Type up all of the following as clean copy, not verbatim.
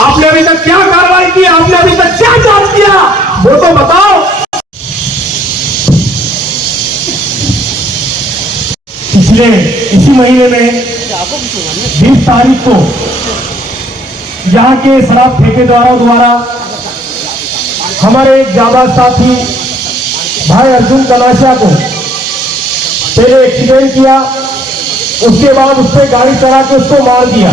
आपने अभी तक क्या कार्रवाई की, आपने अभी तक क्या जांच किया, वो तो बताओ। इसी महीने में 20 तारीख को यहाँ के शराब ठेकेदारों द्वारा हमारे एक जाबाज साथी भाई अर्जुन कनाशा को पहले एक्सीडेंट किया, उसके बाद उस पर गाड़ी चढ़ा के उसको मार दिया।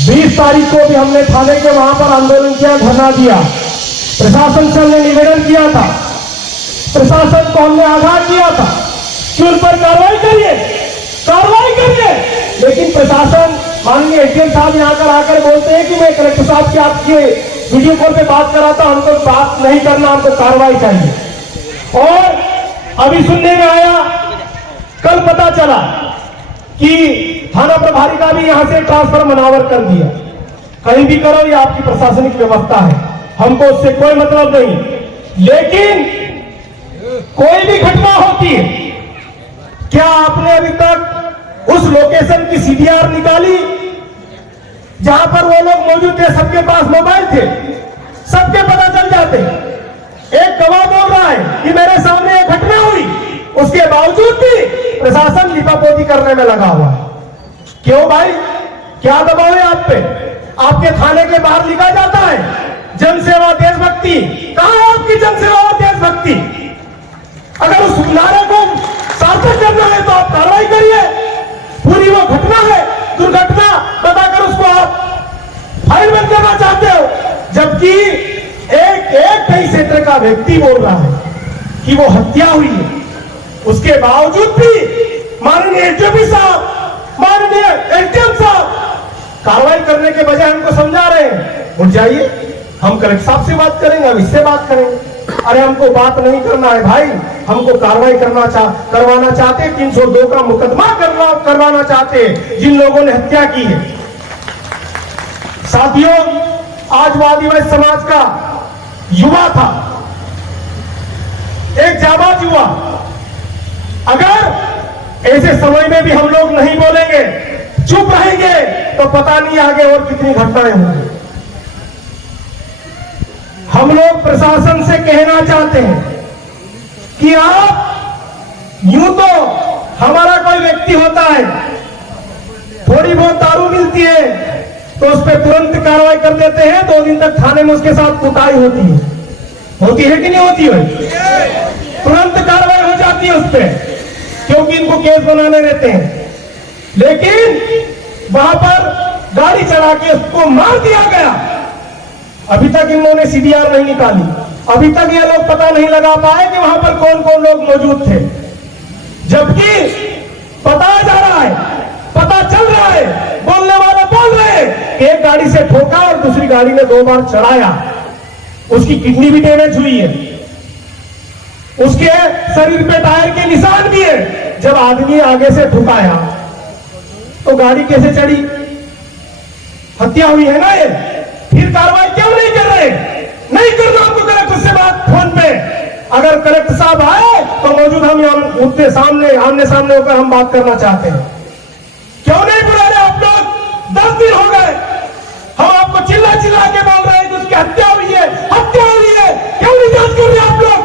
20 तारीख को भी हमने थाने के वहां पर आंदोलन किया, धरना दिया। प्रशासन से हमने निवेदन किया था, प्रशासन को हमने आगाह किया था कि उन पर कार्रवाई करिए, कार्रवाई करिए। लेकिन प्रशासन, माननीय एसडीएम साहब यहाँ कर आकर बोलते हैं कि मैं कलेक्टर साहब से आपके वीडियो कॉल पे बात कर रहा था, हमको बात नहीं करना, हमको कार्रवाई चाहिए। और अभी सुनने में आया, कल पता चला कि थाना प्रभारी का भी यहां से ट्रांसफर मनावर कर दिया। कहीं भी करो, ये आपकी प्रशासनिक व्यवस्था है, हमको उससे कोई मतलब नहीं। लेकिन कोई भी घटना होती है, क्या आपने अभी तक उस लोकेशन की सीडीआर निकाली जहां पर वो लोग मौजूद थे? सबके पास मोबाइल थे, सबके पता चल जाते। एक गवाह बोल रहा है कि मेरे सामने एक घटना हुई, उसके बावजूद भी प्रशासन लिपापोती करने में लगा हुआ है। क्यों भाई, क्या दबाव है आप पे? आपके थाने के बाहर लिखा जाता है जनसेवा देशभक्ति। कहां है आपकी जनसेवा और देशभक्ति? अगर उस नारे को सार्थक करना है तो आप कार्रवाई करिए। पूरी वो घटना है, दुर्घटना बताकर उसको आप फाइल बंद करना चाहते हो, जबकि एक कई क्षेत्र का व्यक्ति बोल रहा है कि वो हत्या हुई है। उसके बावजूद भी माननीय एसडीओपी साहब, माननीय एसडीएम साहब कार्रवाई करने के बजाय हमको समझा रहे हैं, उठ जाइए, हम कलेक्टर साहब से बात करेंगे, हम इससे बात करेंगे। अरे हमको बात नहीं करना है भाई, हमको कार्रवाई करवाना चाहते, 302 का मुकदमा करवाना चाहते जिन लोगों ने हत्या की है। साथियों, आज वो आदिवासी समाज का युवा था, एक जाबाज युवा। अगर ऐसे समय में भी हम लोग नहीं बोलेंगे, चुप रहेंगे, तो पता नहीं आगे और कितनी घटनाएं होंगी। हम लोग प्रशासन से कहना चाहते हैं कि आप यूं तो हमारा कोई व्यक्ति होता है, थोड़ी बहुत दारू मिलती है तो उस पर तुरंत कार्रवाई कर देते हैं, 2 दिन तक थाने में उसके साथ कुटाई होती है कि नहीं होती है? तुरंत कार्रवाई हो जाती है उस पर, क्योंकि इनको केस बनाने रहते हैं। लेकिन वहां पर गाड़ी चढ़ा के उसको मार दिया गया। अभी तक इन्होंने सीडीआर नहीं निकाली, अभी तक ये लोग पता नहीं लगा पाए कि वहां पर कौन कौन लोग मौजूद थे, जबकि बताया जा रहा है, पता चल रहा है, बोलने वाले बोल रहे हैं कि एक गाड़ी से ठोका और दूसरी गाड़ी ने 2 बार चढ़ाया, उसकी किडनी भी डैमेज हुई है, उसके शरीर पे टायर के निशान भी है। जब आदमी आगे से ठुकाया तो गाड़ी कैसे चढ़ी? हत्या हुई है ना ये। फिर कार्रवाई क्यों नहीं कर रहे? नहीं करना हमको कलेक्टर से बात फोन पे। अगर कलेक्टर साहब आए तो मौजूद हम उनके सामने आमने सामने होकर हम बात करना चाहते हैं। क्यों नहीं बुला रहे आप लोग? 10 दिन हो गए, हम आपको चिल्ला चिल्ला के बोल रहे हैं कि उसकी हत्या हुई है, हत्या हुई है। क्यों नहीं जांच कर रहे आप लोग?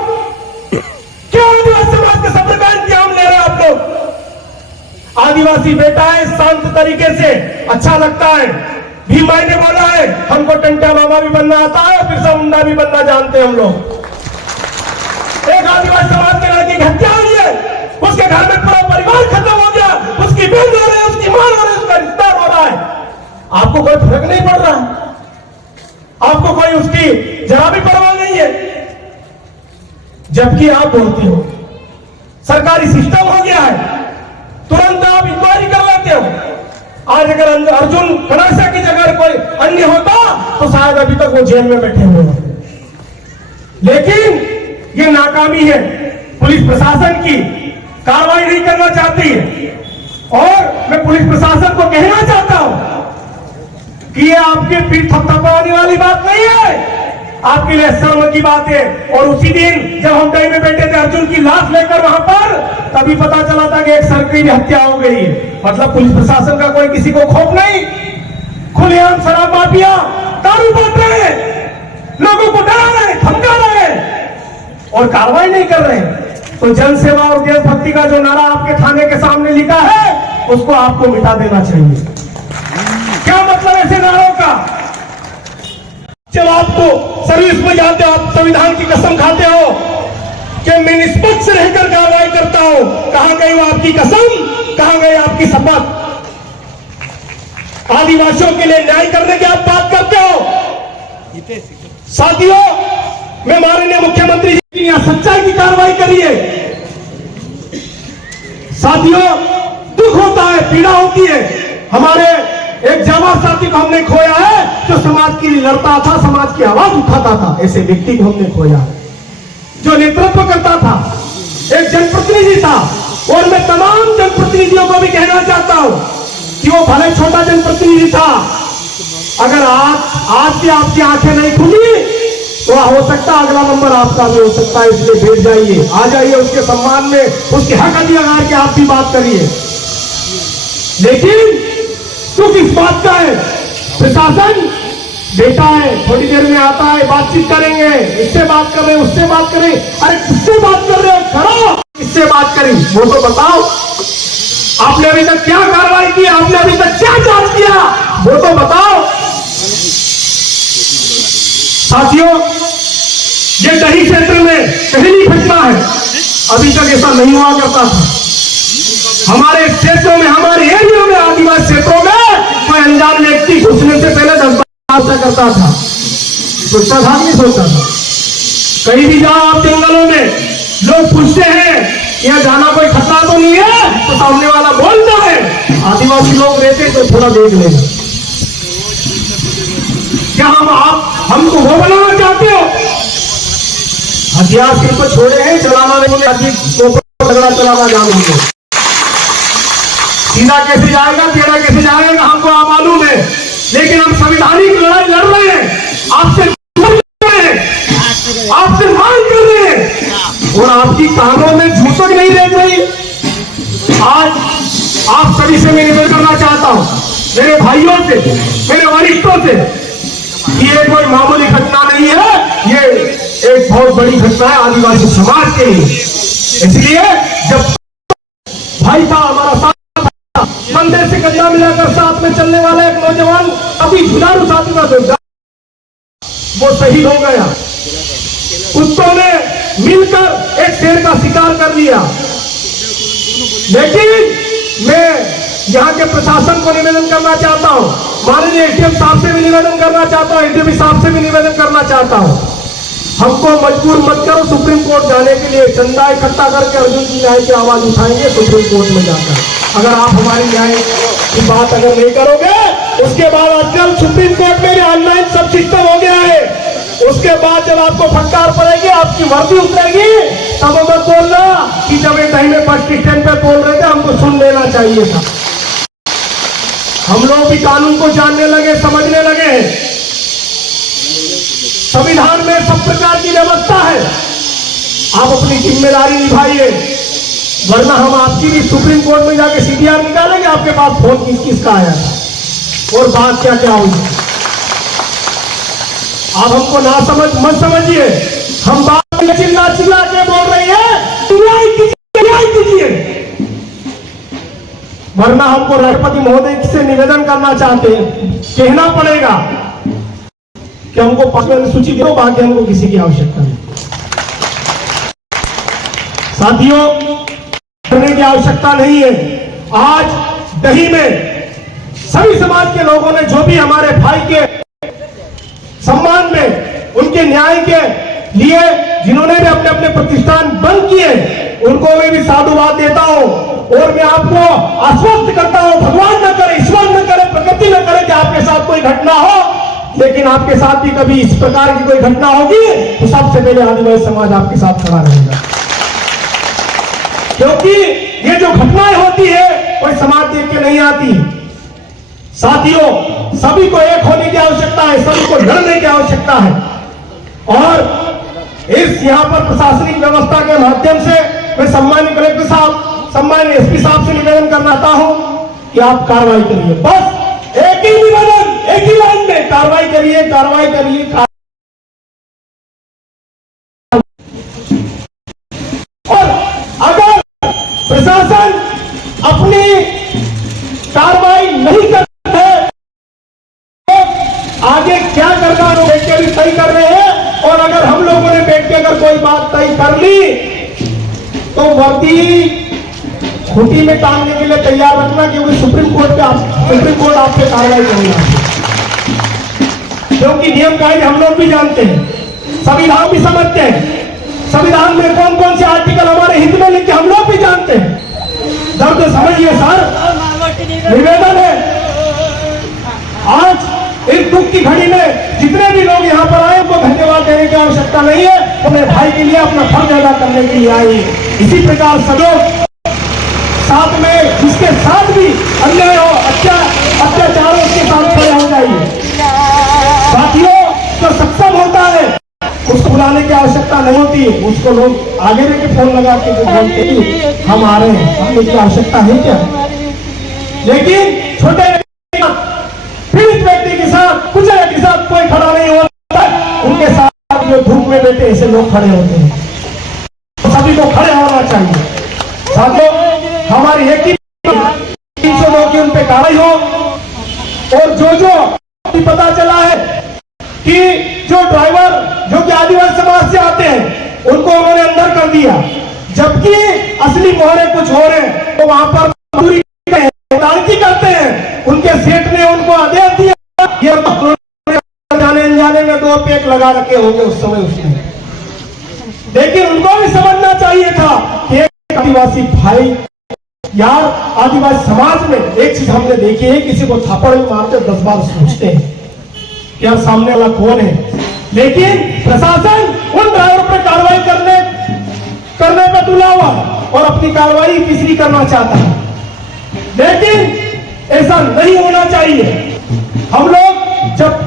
क्यों आदिवासी समाज के सब्र का इंतजाम ले रहे आप लोग? आदिवासी बेटा है, शांत तरीके से अच्छा लगता है। भीम भाई ने बोला है हमको टंटा मामा भी बनना आता है और बिरसा मुंडा भी बनना जानते हैं हम लोग। एक आदिवासी समाज के लड़की की हत्या हुई है, उसके घर में पूरा परिवार खत्म हो गया, उसकी बहन रो रही है, उसकी मां रो रही है, उसका रिश्ता रो रहा है। आपको कोई फर्क नहीं पड़ रहा, आपको कोई उसकी जरा भी परवाह नहीं है, जबकि आप बोलते हो सरकारी सिस्टम हो गया है, तुरंत आप इंक्वायरी कर लेते हो। आज अगर अर्जुन कनाशा की जगह कोई अन्य होता तो शायद अभी तक वो जेल में बैठे हुए होते। लेकिन ये नाकामी है पुलिस प्रशासन की, कार्रवाई नहीं करना चाहती है। और मैं पुलिस प्रशासन को कहना चाहता हूं कि ये आपके पीठ थपथपाने वाली बात नहीं है, आपके लिए शर्म की बात है। और उसी दिन जब हम कहीं में बैठे थे अर्जुन की लाश लेकर वहां पर, तभी पता चला था कि एक सरकारी हत्या हो गई। मतलब पुलिस प्रशासन का कोई किसी को खौफ नहीं, खुलेआम शराब माफिया दारू बांट रहे हैं, लोगों को डरा रहे हैं, धमका रहे हैं और कार्रवाई नहीं कर रहे हैं। तो जन सेवा और देशभक्ति का जो नारा आपके थाने के सामने लिखा है उसको आपको मिटा देना चाहिए। क्या मतलब ऐसे नारों का? जब आप तो सर्विस में जाते हो, आप संविधान की कसम खाते हो कि मैं निष्पक्ष रहकर कार्रवाई करता हूं, कहां गई वो आपकी कसम, कहां गई आपकी शपथ? आदिवासियों के लिए न्याय करने की आप बात करते हो। साथियों, मैं माननीय मुख्यमंत्री जी की यहां सच्चाई की कार्रवाई करिए। साथियों, दुख होता है, पीड़ा होती है। हमारे एक जाबाज साथी को हमने खोया है जो समाज के लिए लड़ता था, समाज की आवाज उठाता था। ऐसे व्यक्ति को हमने खोया है जो नेतृत्व करता था, एक जनप्रतिनिधि था। और मैं तमाम जनप्रतिनिधियों को भी कहना चाहता हूं कि वो भले छोटा जनप्रतिनिधि था, अगर आज भी आपकी आंखें नहीं खुली तो हो सकता अगला नंबर आपका भी हो सकता है। इसलिए बैठ जाइए, आ जाइए, उसके सम्मान में, उसके हक अधिकार की आप भी बात करिए। लेकिन दुख इस बात का है, प्रशासन बेटा है, थोड़ी देर में आता है, बातचीत करेंगे, इससे बात कर रहे, उससे बात करें। अरे किससे बात कर रहे हो? करो, किससे बात करें वो तो बताओ। आपने अभी तक क्या कार्रवाई की? आपने अभी तक क्या जांच किया वो तो बताओ। साथियों, ये दही क्षेत्र में पहली घटना है, अभी तक ऐसा नहीं हुआ करता था। हमारे क्षेत्रों में, हमारे एरिया में, आदिवासी क्षेत्रों में कोई अनजान व्यक्ति घुसने से पहले 10 बार करता था। सोचता था नहीं सोचता था? कहीं भी जाओ आप जंगलों में, लोग पूछते हैं यहाँ जाना कोई खतरा तो नहीं है, तो सामने वाला बोलता है आदिवासी लोग रहते तो थोड़ा देख लेना। क्या हमको वो बनाना चाहते हो? हथियार सिर्फ छोड़े हैं, चलाना नहीं, तगड़ा चलाना जानते हो। सीधा कैसे जाएगा, टेढ़ा कैसे जाएगा हमको आप मालूम है। लेकिन हम संवैधानिक लड़ाई लड़ रहे हैं, आपसे आपसे मांग कर रहे हैं और आपकी कानों में झूठक नहीं रह गई। आज आप सभी से मैं निवेदन करना चाहता हूं, मेरे भाइयों से, मेरे वरिष्ठों से, ये कोई मामूली घटना नहीं है, ये एक बहुत बड़ी घटना है आदिवासी समाज के लिए। इसलिए जब भाई था हमारा साथ, कंधे से कंधा मिलाकर साथ में चलने वाला एक नौजवान अभी झुलारू साथी का वो शहीद हो गया। कुत्तों ने मिलकर एक शेर का शिकार कर लिया। लेकिन मैं यहाँ के प्रशासन को निवेदन करना चाहता हूँ, माननीय एसडीएम साहब से भी निवेदन करना चाहता हूँ, एसडीएम साहब से भी निवेदन करना चाहता हूँ, हमको मजबूर मत करो सुप्रीम कोर्ट जाने के लिए। चंदा इकट्ठा करके अर्जुन की न्याय की आवाज उठाएंगे सुप्रीम कोर्ट में जाकर। अगर आप हमारी न्याय की बात अगर नहीं करोगे, उसके बाद आजकल सुप्रीम कोर्ट में भी ऑनलाइन सब सिस्टम हो गया है। उसके बाद जब आपको फटकार पड़ेगी, आपकी वर्दी उतरेगी, तब मत बोलना कि जब ये दही में बस स्टैंड पे बोल रहे थे हमको सुन लेना चाहिए था। हम लोग भी कानून को जानने लगे, समझने लगे हैं। संविधान में सब प्रकार की व्यवस्था है, आप अपनी जिम्मेदारी निभाइए, वरना हम आपकी भी सुप्रीम कोर्ट में जाके सीडीआर निकालेंगे, आपके पास फोन किस किस का आया था और बात क्या क्या हुई। आप हमको ना समझ मत समझिए, हम बात चिल्ला चिल्ला के बोल रही है, न्याय कीजिए, वरना हमको राष्ट्रपति महोदय से निवेदन करना चाहते हैं, कहना पड़ेगा कि हमको 5 सूची दो, बाकी हमको किसी की आवश्यकता नहीं। साथियों, करने की आवश्यकता नहीं है। आज दही में सभी समाज के लोगों ने जो भी हमारे भाई के सम्मान में, उनके न्याय के लिए जिन्होंने भी अपने अपने प्रतिष्ठान बंद किए, उनको मैं भी साधुवाद देता हूं। और मैं आपको आश्वस्त करता हूं, भगवान न करे, ईश्वर न करे, प्रकृति न करे कि आपके साथ कोई घटना हो, लेकिन आपके साथ भी कभी इस प्रकार की कोई घटना होगी तो सबसे पहले आदिवासी समाज आपके साथ खड़ा रहेगा। क्योंकि ये जो घटनाएं होती है कोई समाज देख के नहीं आती। साथियों, सभी को एक होने की आवश्यकता है, सभी को लड़ने की आवश्यकता है। और इस यहाँ पर प्रशासनिक व्यवस्था के माध्यम से मैं सम्मानित कलेक्टर साहब, सम्मानित एसपी साहब से निवेदन करना चाहता हूं कि आप कार्रवाई करिए। बस एक ही निवेदन, एक ही लाइन में कार्रवाई कार्रवाई करिए। और अगर प्रशासन अपनी कार्रवाई नहीं करता है तो आगे क्या करना है वो बैठ के भी तय कर रहे हैं। और अगर हम लोगों ने बैठ के अगर कोई बात तय कर ली तो वर्दी खूंटी में टांगने के लिए तैयार रखना, क्योंकि सुप्रीम कोर्ट आप पे कार्रवाई करेगा। क्योंकि नियम कायदे हम लोग भी जानते हैं, संविधान भी समझते हैं, संविधान में कौन कौन से आर्टिकल हमारे हित में लिखे हम लोग भी जानते हैं। दर्द समझिए सर, निवेदन है आज इस दुख की घड़ी में जितने भी लोग यहाँ पर आए उनको धन्यवाद देने की आवश्यकता नहीं है, अपने भाई के लिए अपना फर्ज अदा करने के लिए आए। इसी प्रकार सब लोग साथ में जिसके साथ भी अन्याय हो, अत्याचार उसके साथ खड़े हो जाइए। साथियों, जो सक्षम होता है उसको बुलाने की आवश्यकता नहीं होती, उसको लोग आगे लेके फोन लगा के जो बोलते हैं हम आ रहे हैं, हमने की आवश्यकता है क्या? लेकिन छोटे पीड़ित व्यक्ति के साथ, कुचले के साथ कोई खड़ा नहीं होता, उनके साथ जो धूप में बैठे ऐसे लोग खड़े होते हैं। तो सभी को खड़े होना चाहिए। साथियों, हमारी एक ही 309 की उन पे कार्रवाई हो। और जो पता चला है कि जो ड्राइवर जो कि आदिवासी समाज से आते हैं उनको उन्होंने अंदर कर दिया, जबकि असली मोहरे कुछ हो रहे हैं, तो वहां पर मजदूरी करते हैं। उनके सेठ ने उनको आदेश दिया, ये जाने अनजाने में 2 पैक लगा रखे होंगे उस समय उसने, लेकिन उनको भी समझना चाहिए था कि एक आदिवासी भाई, यार आदिवासी समाज में एक चीज हमने देखी है, किसी को थप्पड़ मारते 10 बार सोचते हैं कि यार सामने वाला कौन है। लेकिन प्रशासन उन ड्राइवर पर कार्रवाई करने पर तुला हुआ और अपनी कार्रवाई तीसरी करना चाहता है, लेकिन ऐसा नहीं होना चाहिए। हम लोग जब